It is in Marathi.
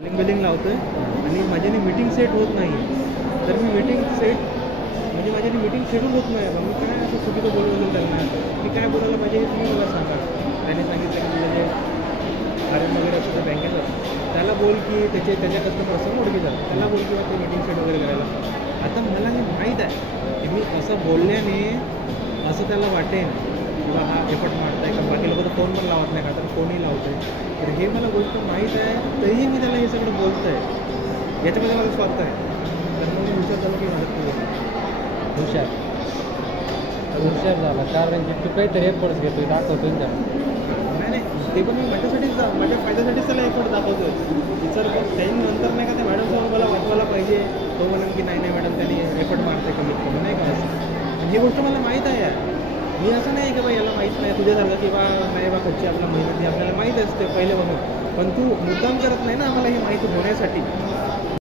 बिलिंग लावतोय आणि माझ्याने मीटिंग सेट होत नाही. तर मी मीटिंग सेट म्हणजे माझ्याने मीटिंग शेड्यूल होत नाही. मग काय असं चुकीचं बोलवलं त्यांना मी काय बोलायला पाहिजे हे तुम्ही मला सांगा. त्याने सांगितलं की तुझं जे आर वगैरे असतं बँकेचं त्याला बोल की त्याच्या कस्टमर असं ओळखीचं त्याला बोल किंवा ते मीटिंग सेट वगैरे करायला. आता मला हे माहीत आहे की मी असं बोलल्याने असं त्याला वाटेल किंवा हा एफर्ट मारताय का बाकी लोक तर फोन पण लावत नाही का तर फोनही लावतोय. तर हे मला गोष्ट माहीत आहे तरीही मी त्याला हे सगळं बोलत आहे याच्यामध्ये मला स्वार्थ आहे. तर मग मी हुशार झालो की मदत केली. हुशार झाला कारण की तू काहीतरी एफर्ट्स घेतोय दाखवतो त्याला. नाही ते पण मी माझ्यासाठीच माझ्या फायद्यासाठीच त्याला एफर्ट दाखवतोय. विचार त्यांनी नंतर नाही का त्या मॅडमसमोर मला वाचवायला पाहिजे तो म्हणून की नाही मॅडम त्यांनी एफर्ट मारते कमीत कमी नाही का असं. ही गोष्ट मला माहीत आहे. मी असं नाही की बा याला माहीत नाही तुझ्यासारखं किंवा नाही बा कच्ची आपला मेहनती आपल्याला माहीत असते पहिल्यापासून पण तू मुद्दाम करत नाही ना आम्हाला ही माहिती होण्यासाठी.